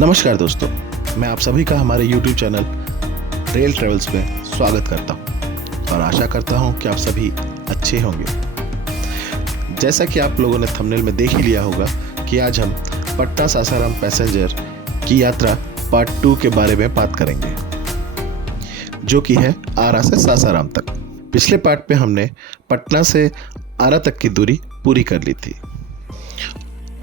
नमस्कार दोस्तों, मैं आप सभी का हमारे YouTube चैनल रेल ट्रेवल्स में स्वागत करता हूं और आशा करता हूं कि आप सभी अच्छे होंगे। जैसा कि आप लोगों ने थंबनेल में देख ही लिया होगा कि आज हम पटना सासाराम पैसेंजर की यात्रा पार्ट 2 के बारे में बात करेंगे, जो कि है आरा से सासाराम तक। पिछले पार्ट में हमने पटना से आरा तक की दूरी पूरी कर ली थी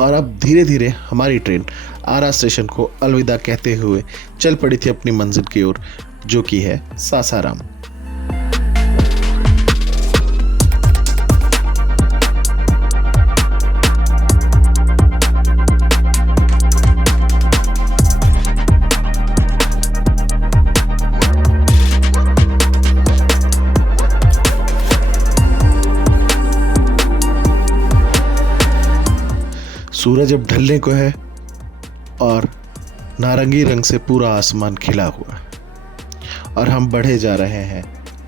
और अब धीरे धीरे हमारी ट्रेन आरा स्टेशन को अलविदा कहते हुए चल पड़ी थी अपनी मंजिल की ओर, जो कि है सासाराम। सूरज अब ढलने को है और नारंगी रंग से पूरा आसमान खिला हुआ है और हम बढ़े जा रहे हैं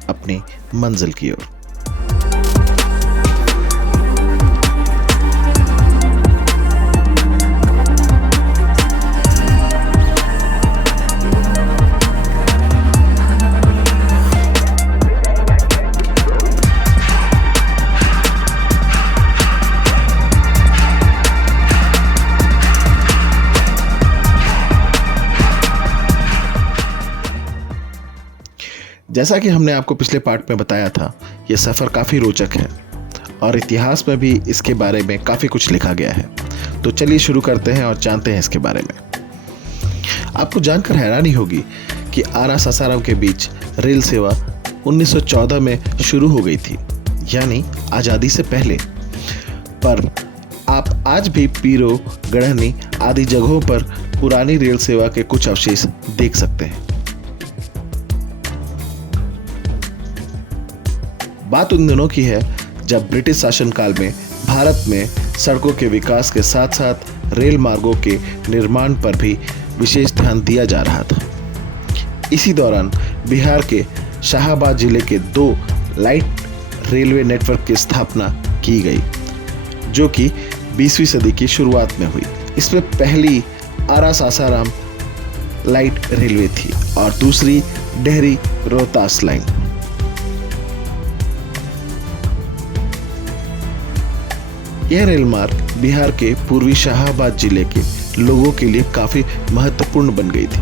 अपनी मंजिल की ओर। जैसा कि हमने आपको पिछले पार्ट में बताया था, यह सफ़र काफ़ी रोचक है और इतिहास में भी इसके बारे में काफ़ी कुछ लिखा गया है। तो चलिए शुरू करते हैं और जानते हैं इसके बारे में। आपको जानकर हैरानी होगी कि आरा सासाराम के बीच रेल सेवा 1914 में शुरू हो गई थी, यानी आज़ादी से पहले। पर आप आज भी पीरो, गढ़नी आदि जगहों पर पुरानी रेल सेवा के कुछ अवशेष देख सकते हैं। बात उन दिनों की है जब ब्रिटिश शासनकाल में भारत में सड़कों के विकास के साथ साथ रेल मार्गों के निर्माण पर भी विशेष ध्यान दिया जा रहा था। इसी दौरान बिहार के शाहाबाद जिले के 2 लाइट रेलवे नेटवर्क की स्थापना की गई, जो कि 20वीं सदी की शुरुआत में हुई। इसमें पहली आरा सासाराम लाइट रेलवे थी और दूसरी डेहरी रोहतास लाइन। यह रेल मार्ग बिहार के पूर्वी शाहाबाद जिले के लोगों के लिए काफ़ी महत्वपूर्ण बन गई थी।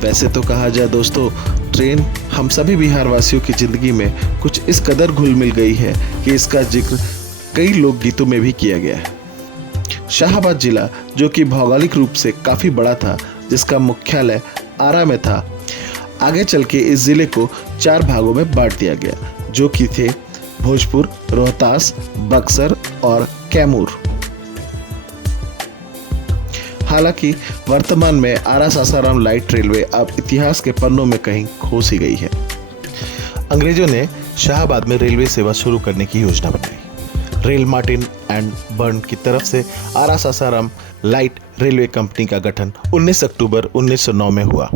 वैसे तो कहा जाए दोस्तों, ट्रेन हम सभी बिहार वासियों की ज़िंदगी में कुछ इस कदर घुल मिल गई है कि इसका जिक्र कई लोकगीतों में भी किया गया है। शाहाबाद जिला, जो कि भौगोलिक रूप से काफ़ी बड़ा था, जिसका मुख्यालय आरा में था, आगे चल के इस ज़िले को 4 भागों में बांट दिया गया, जो कि थे भोजपुर, रोहतास, बक्सर और कैमूर। हालांकि वर्तमान में आरा सासाराम लाइट रेलवे अब इतिहास के पन्नों में कहीं खो सी गई है। अंग्रेजों ने शाहाबाद में रेलवे सेवा शुरू करने की योजना बनाई। रेल मार्टिन एंड बर्न की तरफ से आरा सासाराम लाइट रेलवे कंपनी का गठन 19 अक्टूबर 1909 में हुआ।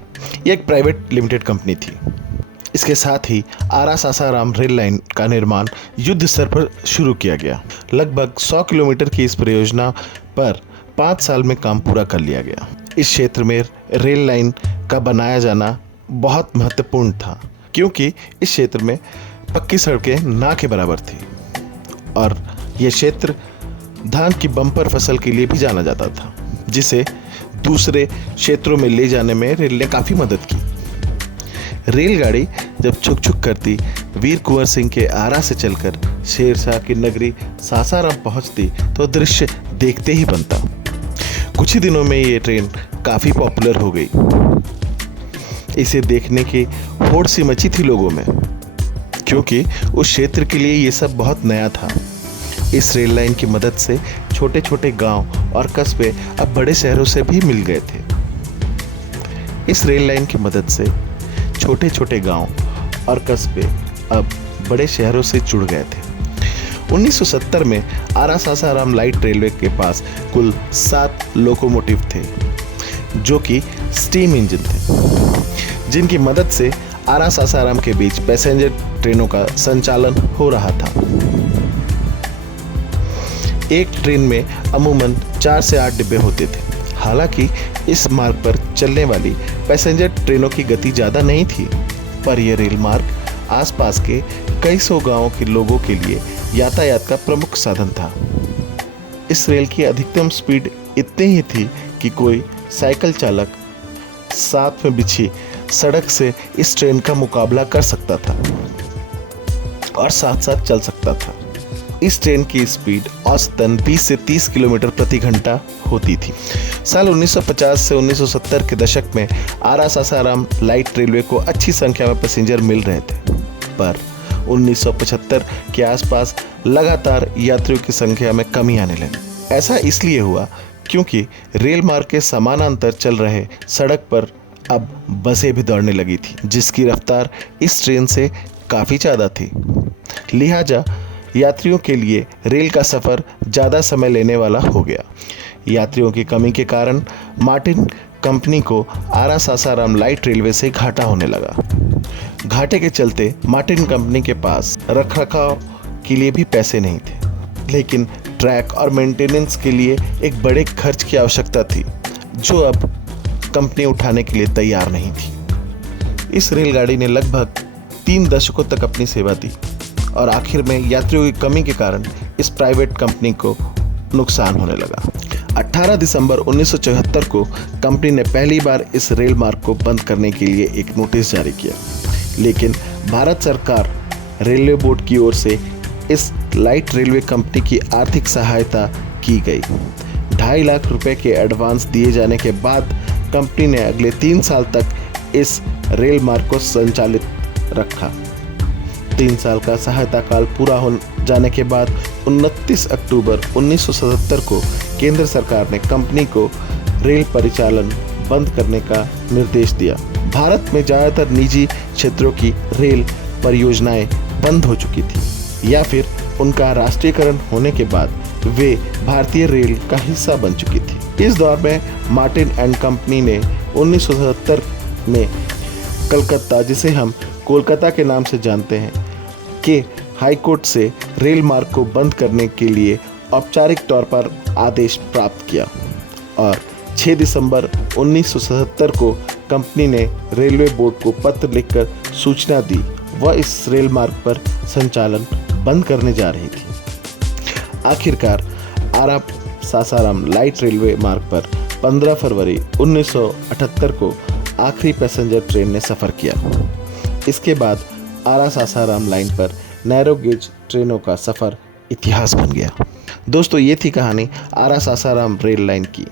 यह एक प्राइवेट लिमिटेड कंपनी थी। इसके साथ ही आरा सासाराम रेल लाइन का निर्माण युद्ध स्तर पर शुरू किया गया। लगभग 100 किलोमीटर की इस परियोजना पर 5 साल में काम पूरा कर लिया गया। इस क्षेत्र में रेल लाइन का बनाया जाना बहुत महत्वपूर्ण था, क्योंकि इस क्षेत्र में पक्की सड़कें ना के बराबर थी और यह क्षेत्र धान की बम्पर फसल के लिए भी जाना जाता था, जिसे दूसरे क्षेत्रों में ले जाने में रेल ने काफ़ी मदद की। रेलगाड़ी जब छुक छुक करती वीर कुंवर सिंह के आरा से चलकर शेरशाह की नगरी सासाराम पहुंचती तो दृश्य देखते ही बनता। कुछ ही दिनों में ये ट्रेन काफ़ी पॉपुलर हो गई। इसे देखने की होड़ सी मची थी लोगों में, क्योंकि उस क्षेत्र के लिए ये सब बहुत नया था। इस रेल लाइन की मदद से छोटे छोटे गांव और कस्बे अब बड़े शहरों से भी मिल गए थे। इस रेल लाइन की मदद से छोटे छोटे गांव और कस्बे अब बड़े शहरों से जुड़ गए थे। 1970 में आरा सासाराम लाइट रेलवे के पास कुल 7 लोकोमोटिव थे, जो कि स्टीम इंजन थे, जिनकी मदद से आरा सासाराम के बीच पैसेंजर ट्रेनों का संचालन हो रहा था। एक ट्रेन में अमूमन 4 से 8 डिब्बे होते थे। हालांकि इस मार्ग पर चलने वाली पैसेंजर ट्रेनों की गति ज़्यादा नहीं थी, पर यह रेल मार्ग आसपास के कई सौ गांवों के लोगों के लिए यातायात का प्रमुख साधन था। इस रेल की अधिकतम स्पीड इतनी ही थी कि कोई साइकिल चालक साथ में बिछी सड़क से इस ट्रेन का मुकाबला कर सकता था और साथ साथ चल सकता था। इस ट्रेन की स्पीड औसतन 20 से 30 किलोमीटर प्रति घंटा होती थी। साल 1950 से 1970 के दशक में आरा सासाराम लाइट रेलवे को अच्छी संख्या में पैसेंजर मिल रहे थे, पर 1975 के आसपास लगातार यात्रियों की संख्या में कमी आने लगी। ऐसा इसलिए हुआ क्योंकि रेल मार्ग के समानांतर चल रहे सड़क पर अब बसें भी दौड़ने लगी थी, जिसकी रफ्तार इस ट्रेन से काफ़ी ज़्यादा थी। लिहाजा यात्रियों के लिए रेल का सफ़र ज़्यादा समय लेने वाला हो गया। यात्रियों की कमी के कारण मार्टिन कंपनी को आरा सासाराम लाइट रेलवे से घाटा होने लगा। घाटे के चलते मार्टिन कंपनी के पास रखरखाव के लिए भी पैसे नहीं थे, लेकिन ट्रैक और मेंटेनेंस के लिए एक बड़े खर्च की आवश्यकता थी, जो अब कंपनी उठाने के लिए तैयार नहीं थी। इस रेलगाड़ी ने लगभग 3 दशकों तक अपनी सेवा दी और आखिर में यात्रियों की कमी के कारण इस प्राइवेट कंपनी को नुकसान होने लगा। 18 दिसंबर 1974 को कंपनी ने पहली बार इस रेल मार्ग को बंद करने के लिए एक नोटिस जारी किया, लेकिन भारत सरकार रेलवे बोर्ड की ओर से इस लाइट रेलवे कंपनी की आर्थिक सहायता की गई। 2.5 लाख रुपए के एडवांस दिए जाने के बाद कंपनी ने अगले 3 साल तक इस रेल मार्ग को संचालित रखा। 3 साल का सहायता काल पूरा हो जाने के बाद 29 अक्टूबर 1977 को केंद्र सरकार ने कंपनी को रेल परिचालन बंद करने का निर्देश दिया। भारत में ज़्यादातर निजी क्षेत्रों की रेल परियोजनाएं बंद हो चुकी थी या फिर उनका राष्ट्रीयकरण होने के बाद वे भारतीय रेल का हिस्सा बन चुकी थी। इस दौर में मार्टिन एंड कंपनी ने 1977 में कलकत्ता, जिसे हम कोलकाता के नाम से जानते हैं, के हाई कोर्ट से रेल मार्ग को बंद करने के लिए औपचारिक तौर पर आदेश प्राप्त किया और 6 दिसंबर 1977 को कंपनी ने रेलवे बोर्ड को पत्र लिखकर सूचना दी वह इस रेल मार्ग पर संचालन बंद करने जा रही थी। आखिरकार आरा सासाराम लाइट रेलवे मार्ग पर 15 फरवरी 1978 को आखिरी पैसेंजर ट्रेन ने सफ़र किया। इसके बाद आरा सासाराम लाइन पर नैरो गेज ट्रेनों का सफ़र इतिहास बन गया। दोस्तों, ये थी कहानी आरा सासाराम रेल लाइन की।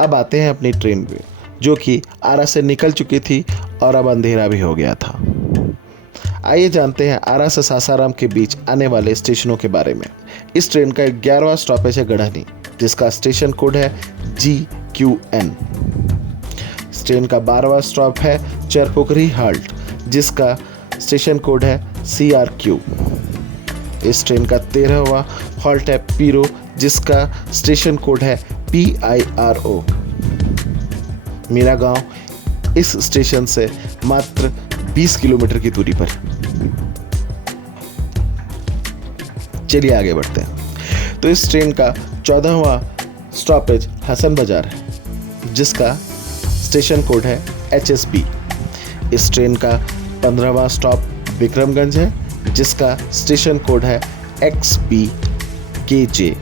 अब आते हैं अपनी ट्रेन पे, जो कि आरा से निकल चुकी थी और अब अंधेरा भी हो गया था। आइए जानते हैं आरा से सासाराम के बीच आने वाले स्टेशनों के बारे में। इस ट्रेन का 11वां स्टॉपेज है गढ़नी, जिसका स्टेशन कोड है GQN। इस ट्रेन का 12वां स्टॉप है चरपोखरी हाल्ट, जिसका स्टेशन कोड है CRQ। इस ट्रेन का 13वां हॉल्ट है पीरो, जिसका स्टेशन कोड है PIRO। मेरा गांव इस स्टेशन से मात्र 20 किलोमीटर की दूरी पर। चलिए आगे बढ़ते हैं। तो इस ट्रेन का 14वां स्टॉपेज हसन बाजार है, जिसका स्टेशन कोड है HSB। इस ट्रेन का 15वां स्टॉप विक्रमगंज है, जिसका स्टेशन कोड है XBKJ।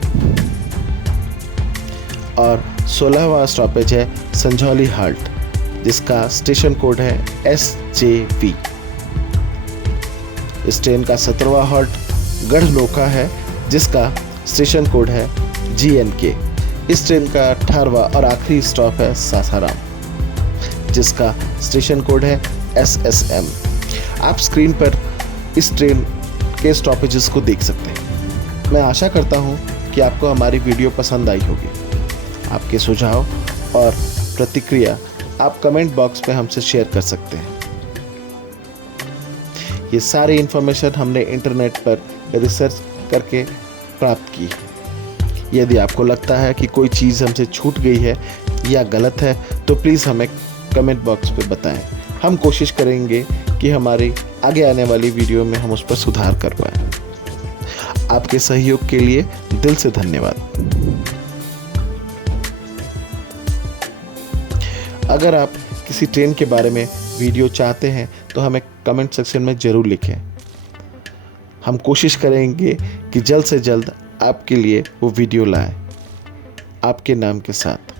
और 16वां स्टॉपेज है संझौली हाल्ट, जिसका स्टेशन कोड है SJV। इस ट्रेन का 17वां हॉल्ट गढ़नोखा है, जिसका स्टेशन कोड है GNK। इस ट्रेन का 18वां और आखिरी स्टॉप है सासाराम, जिसका स्टेशन कोड है SSM। आप स्क्रीन पर इस ट्रेन के स्टॉपेजेस को देख सकते हैं। मैं आशा करता हूं कि आपको हमारी वीडियो पसंद आई होगी। आपके सुझाव और प्रतिक्रिया आप कमेंट बॉक्स में हमसे शेयर कर सकते हैं। ये सारी इन्फॉर्मेशन हमने इंटरनेट पर रिसर्च करके प्राप्त की है। यदि आपको लगता है कि कोई चीज़ हमसे छूट गई है या गलत है, तो प्लीज़ हमें कमेंट बॉक्स पे बताएं। हम कोशिश करेंगे कि हमारी आगे आने वाली वीडियो में हम उस पर सुधार कर पाएं। आपके सहयोग के लिए दिल से धन्यवाद। अगर आप किसी ट्रेन के बारे में वीडियो चाहते हैं तो हमें कमेंट सेक्शन में ज़रूर लिखें। हम कोशिश करेंगे कि जल्द से जल्द आपके लिए वो वीडियो लाएं आपके नाम के साथ।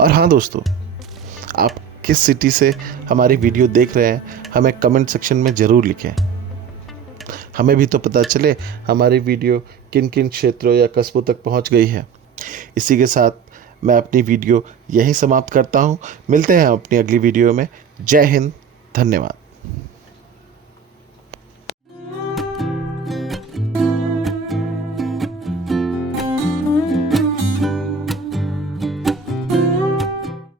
और हाँ दोस्तों, आप किस सिटी से हमारी वीडियो देख रहे हैं हमें कमेंट सेक्शन में ज़रूर लिखें। हमें भी तो पता चले हमारी वीडियो किन किन क्षेत्रों या कस्बों तक पहुंच गई है। इसी के साथ मैं अपनी वीडियो यहीं समाप्त करता हूं। मिलते हैं अपनी अगली वीडियो में। जय हिंद, धन्यवाद।